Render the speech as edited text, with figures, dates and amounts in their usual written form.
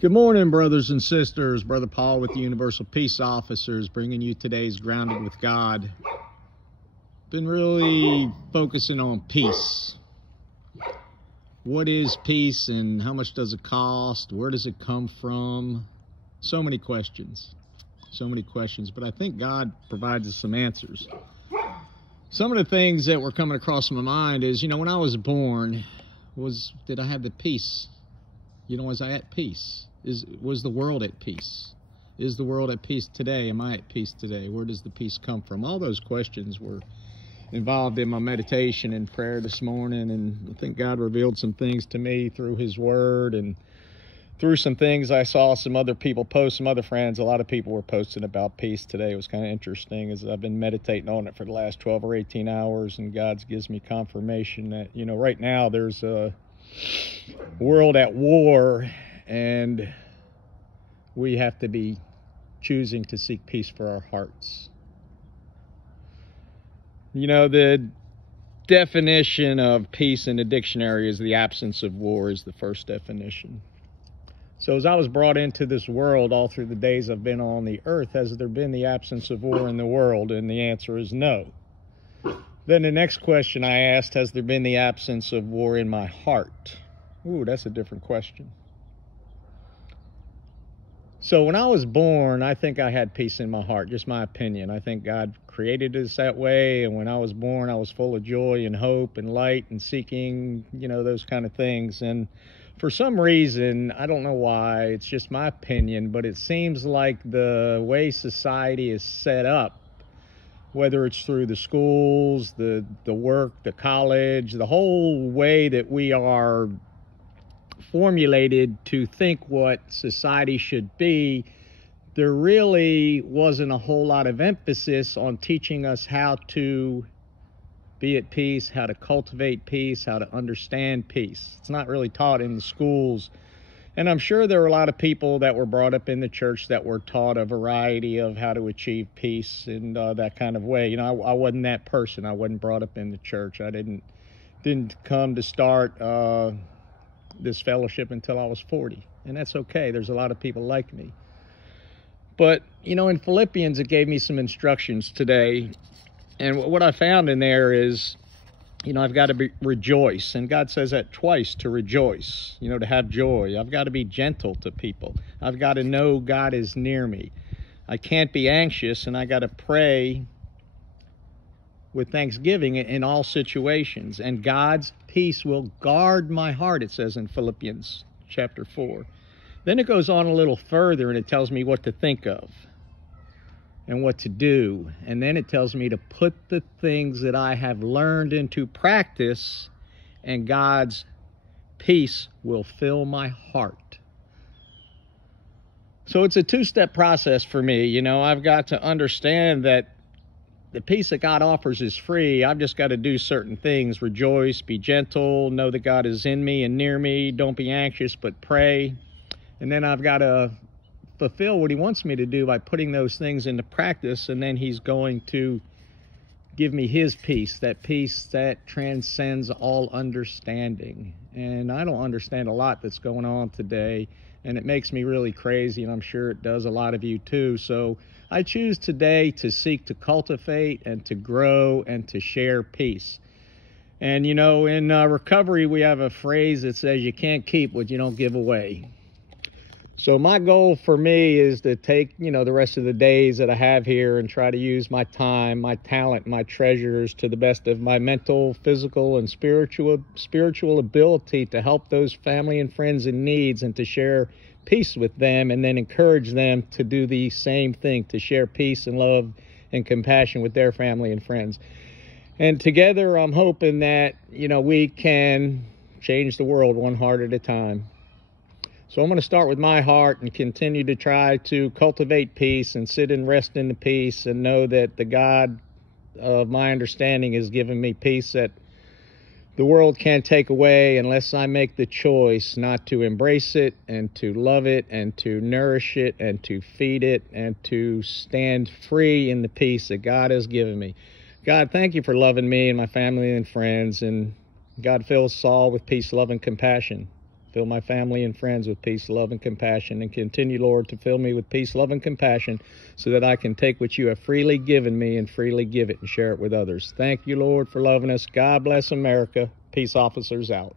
Good morning, brothers and sisters. Brother Paul with the Universal Peace Officers, bringing you today's Grounded with God. Been really focusing on peace. What is peace and how much does it cost? Where does it come from? So many questions, but I think God provides us some answers. Some of the things that were coming across my mind is, when I was born, did I have the peace? Was I at peace? Was the world at peace? Is the world at peace today? Am I at peace today? Where does the peace come from? All those questions were involved in my meditation and prayer this morning, and I think God revealed some things to me through His Word and through some things I saw some other people post, some other friends. A lot of people were posting about peace today. It was kind of interesting as I've been meditating on it for the last 12 or 18 hours, and God gives me confirmation that, right now there's a world at war, and we have to be choosing to seek peace for our hearts. The definition of peace in the dictionary is the absence of war is the first definition. So as I was brought into this world all through the days I've been on the earth, has there been the absence of war in the world? And the answer is no. Then the next question I asked, has there been the absence of war in my heart? Ooh, that's a different question. So when I was born, I think I had peace in my heart, just my opinion. I think God created us that way, and when I was born, I was full of joy and hope and light and seeking, those kind of things. And for some reason, I don't know why, it's just my opinion, but it seems like the way society is set up, whether it's through the schools, the work, the college, the whole way that we are formulated to think what society should be, there really wasn't a whole lot of emphasis on teaching us how to be at peace, how to cultivate peace, how to understand peace. It's not really taught in the schools. And I'm sure there were a lot of people that were brought up in the church that were taught a variety of how to achieve peace in that kind of way. I wasn't that person. I wasn't brought up in the church. I didn't come to start this fellowship until I was 40. And that's okay. There's a lot of people like me. But, in Philippians, it gave me some instructions today. And what I found in there is, I've got to rejoice. And God says that twice, to rejoice, to have joy. I've got to be gentle to people. I've got to know God is near me. I can't be anxious, and I got to pray with thanksgiving in all situations. And God's peace will guard my heart, it says in Philippians chapter 4. Then it goes on a little further, and it tells me what to think of and what to do. And then it tells me to put the things that I have learned into practice, and God's peace will fill my heart. So it's a two-step process for me. I've got to understand that the peace that God offers is free. I've just got to do certain things. Rejoice, be gentle, know that God is in me and near me. Don't be anxious, but pray. And then I've got to fulfill what He wants me to do by putting those things into practice, and then He's going to give me His peace that transcends all understanding. And I don't understand a lot that's going on today, and it makes me really crazy, and I'm sure it does a lot of you too. So I choose today to seek to cultivate and to grow and to share peace. And in recovery, we have a phrase that says you can't keep what you don't give away. So my goal for me is to take, the rest of the days that I have here and try to use my time, my talent, my treasures to the best of my mental, physical, and spiritual ability to help those family and friends in needs, and to share peace with them, and then encourage them to do the same thing, to share peace and love and compassion with their family and friends. And together, I'm hoping that, we can change the world one heart at a time. So I'm going to start with my heart and continue to try to cultivate peace and sit and rest in the peace, and know that the God of my understanding has given me peace that the world can't take away unless I make the choice not to embrace it and to love it and to nourish it and to feed it and to stand free in the peace that God has given me. God, thank you for loving me and my family and friends. And God, fill us all with peace, love, and compassion. Fill my family and friends with peace, love, and compassion. And continue, Lord, to fill me with peace, love, and compassion so that I can take what you have freely given me and freely give it and share it with others. Thank you, Lord, for loving us. God bless America. Peace officers out.